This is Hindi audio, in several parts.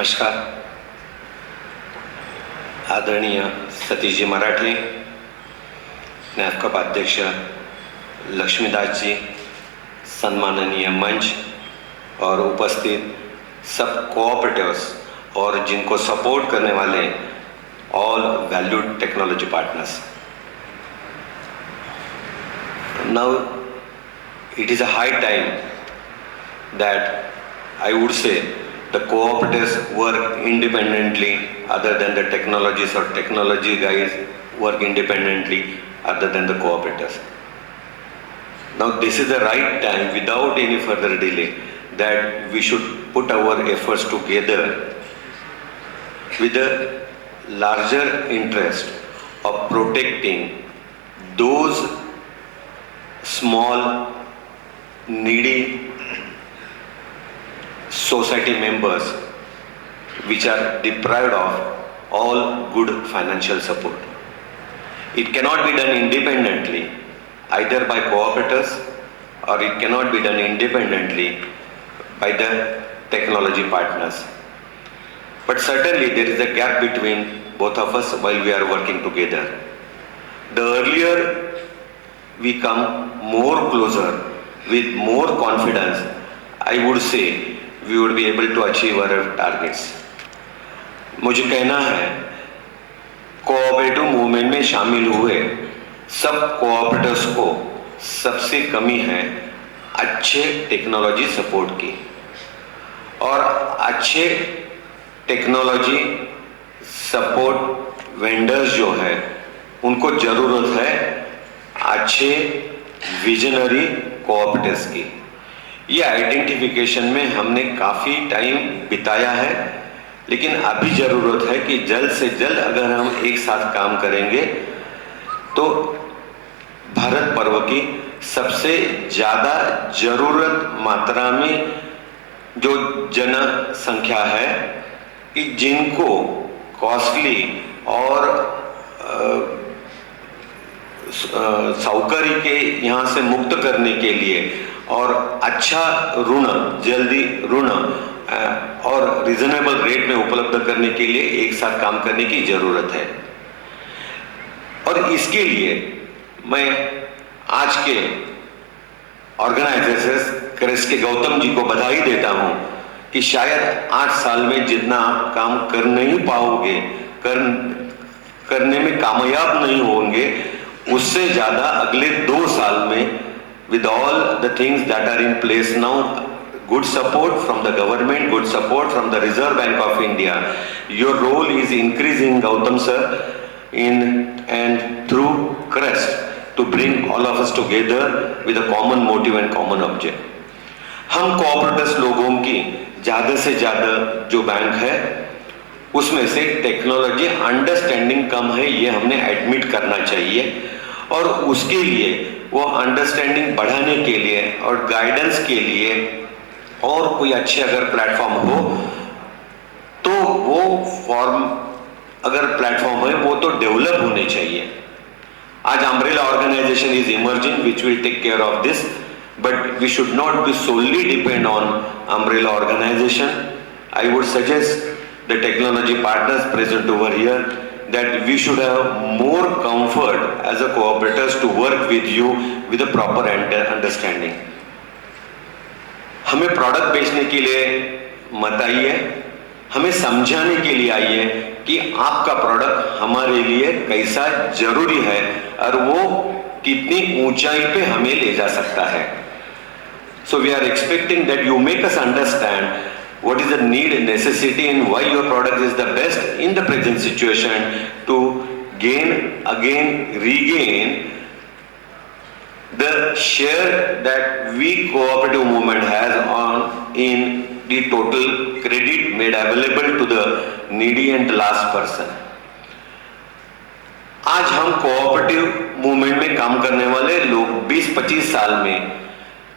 नमस्कार। आदरणीय सतीश जी मराठे, नैफकॉप अध्यक्ष लक्ष्मीदास जी, सम्माननीय मंच और उपस्थित सब कोऑपरेटिव्स और जिनको सपोर्ट करने वाले all valued technology partners. Now it is a high time that I would say the cooperatives work independently other than the technologies, or technology guys work independently other than the cooperatives. Now this is the right time, without any further delay, that we should put our efforts together with a larger interest of protecting those small needy society members which are deprived of all good financial support. It cannot be done independently either by cooperatives, or it cannot be done independently by the technology partners. But certainly there is a gap between both of us while we are working together. The earlier we come more closer with more confidence, I would say we would be able to achieve our targets. मुझे कहना है, कोऑपरेटिव मूवमेंट में शामिल हुए सब कोऑपरेटिव्स को सबसे कमी है अच्छे टेक्नोलॉजी सपोर्ट की, और अच्छे टेक्नोलॉजी सपोर्ट वेंडर्स जो है उनको जरूरत है अच्छे विजनरी कोऑपरेटिव्स की। ये आइडेंटिफिकेशन में हमने काफ़ी टाइम बिताया है, लेकिन अभी ज़रूरत है कि जल्द से जल्द अगर हम एक साथ काम करेंगे तो भारत पर्व की सबसे ज़्यादा ज़रूरत मात्रा में जो जनसंख्या है कि जिनको कॉस्टली और साहूकारी के यहाँ से मुक्त करने के लिए और अच्छा ऋण, जल्दी ऋण और रिजनेबल रेट में उपलब्ध करने के लिए एक साथ काम करने की जरूरत है। और इसके लिए मैं आज के ऑर्गेनाइजर्स क्रेस के गौतम जी को बधाई देता हूं कि शायद 8 साल में जितना आप काम कर नहीं पाओगे, करने में कामयाब नहीं होंगे, उससे ज्यादा अगले 2 साल में with all the things that are in place now, good support from the government, good support from the Reserve Bank of India, your role is increasing, Gautam sir, in and through CREST to bring all of us together with a common motive and common object. हम कोऑपरेटिव्स लोगों की ज़्यादा से ज़्यादा जो बैंक है उसमें से टेक्नोलॉजी अंडरस्टैंडिंग कम है, ये हमने एडमिट करना चाहिए, और उसके लिए वो अंडरस्टैंडिंग बढ़ाने के लिए और गाइडेंस के लिए और कोई अच्छे अगर प्लेटफॉर्म हो तो वो फॉर्म, अगर प्लेटफॉर्म है वो तो डेवलप होने चाहिए। आज umbrella organization is emerging which will take care of this, but we should not be solely depend on umbrella organization. I would suggest the technology partners present over here that we should have more comfort as a cooperators to work with you with a proper understanding. हमें प्रोडक्ट बेचने के लिए मत आइए, हमें समझाने के लिए आइए कि आपका प्रोडक्ट हमारे लिए कैसा जरूरी है और वो कितनी ऊंचाई पे हमें ले जा सकता है। So we are expecting that you make us understand what is the need, necessity, and why your product is the best in the present situation to regain the share that we cooperative movement has in the total credit made available to the needy and last person. आज हम कोऑपरेटिव मूवमेंट में काम करने वाले लोग 20-25 साल में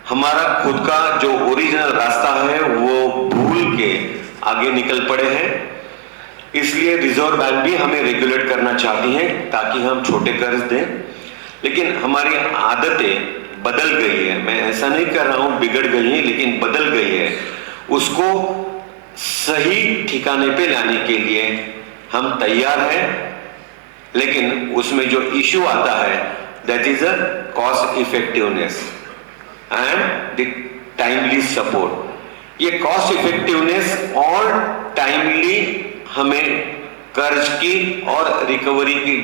हमारा खुद का जो ओरिजिनल रास्ता है वो भूल के आगे निकल पड़े हैं। इसलिए रिजर्व बैंक भी हमें रेगुलेट करना चाहती है ताकि हम छोटे कर्ज दें, लेकिन हमारी आदतें बदल गई है। मैं ऐसा नहीं कर रहा हूं बिगड़ गई है, लेकिन बदल गई है। उसको सही ठिकाने पे लाने के लिए हम तैयार हैं, लेकिन उसमें जो इश्यू आता है that is a cost effectiveness and the timely support. ये कॉस्ट इफेक्टिवनेस और टाइमली हमें कर्ज की और रिकवरी की,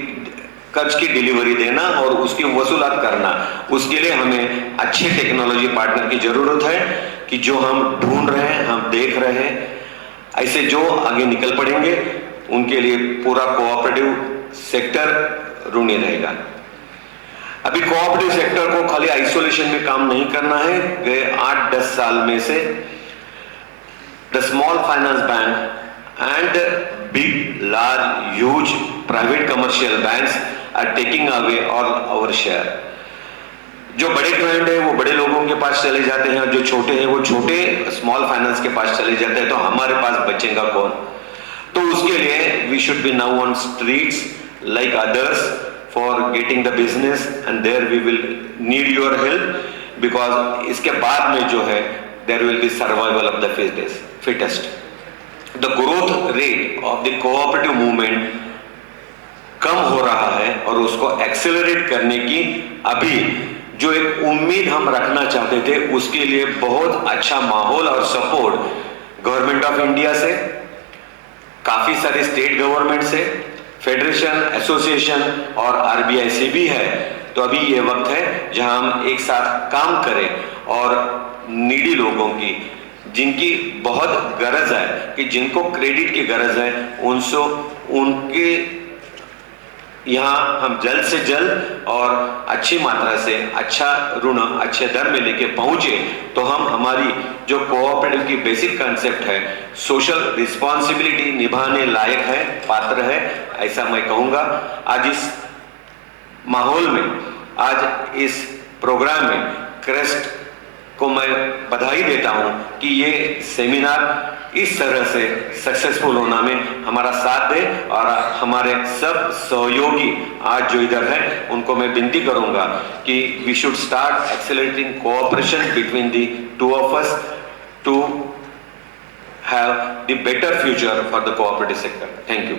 कर्ज की डिलीवरी देना और उसकी वसूलात करना, उसके लिए हमें अच्छे टेक्नोलॉजी पार्टनर की जरूरत है कि जो हम ढूंढ रहे हैं, हम देख रहे हैं, ऐसे जो आगे निकल पड़ेंगे उनके लिए पूरा कोऑपरेटिव सेक्टर ऋणी रहेगा। अभी कोऑपरेटिव सेक्टर को खाली आइसोलेशन में काम नहीं करना है। गए 8-10 साल में से the small finance bank and big large huge private commercial banks are taking away all our share. जो बड़े क्लाइंट है वो बड़े लोगों के पास चले जाते हैं और जो छोटे हैं वो छोटे स्मॉल फाइनेंस के पास चले जाते हैं, तो हमारे पास बचेगा कौन? तो उसके लिए we should be now on streets like others for getting the business and there we will need your help, because इसके बाद में जो है there will be survival of the fittest. The growth rate of the cooperative movement कम हो रहा है और उसको एक्सेलरेट करने की अभी जो एक उम्मीद हम रखना चाहते थे उसके लिए बहुत अच्छा माहौल और सपोर्ट गवर्नमेंट ऑफ इंडिया से, काफी सारे स्टेट गवर्नमेंट से, फेडरेशन, एसोसिएशन और आरबीआई से भी है। तो अभी ये वक्त है जहां हम एक साथ काम करें और नीडी लोगों की, जिनकी बहुत गरज है, कि जिनको क्रेडिट की गरज है, उनके यहाँ हम जल्द से जल्द और अच्छी मात्रा से अच्छा ऋण अच्छे दर में लेके पहुंचे, तो हम हमारी जो कोऑपरेटिव की बेसिक कंसेप्ट है, सोशल रिस्पॉन्सिबिलिटी निभाने लायक है, पात्र है, ऐसा मैं कहूंगा। आज इस माहौल में, आज इस प्रोग्राम में क्रेस्ट को मैं बधाई देता हूं कि ये सेमिनार इस तरह से सक्सेसफुल होना में हमारा साथ दे, और हमारे सब सहयोगी आज जो इधर हैं उनको मैं विनती करूंगा कि we should start accelerating cooperation between the two of us to have the better future for the cooperative sector. Thank you.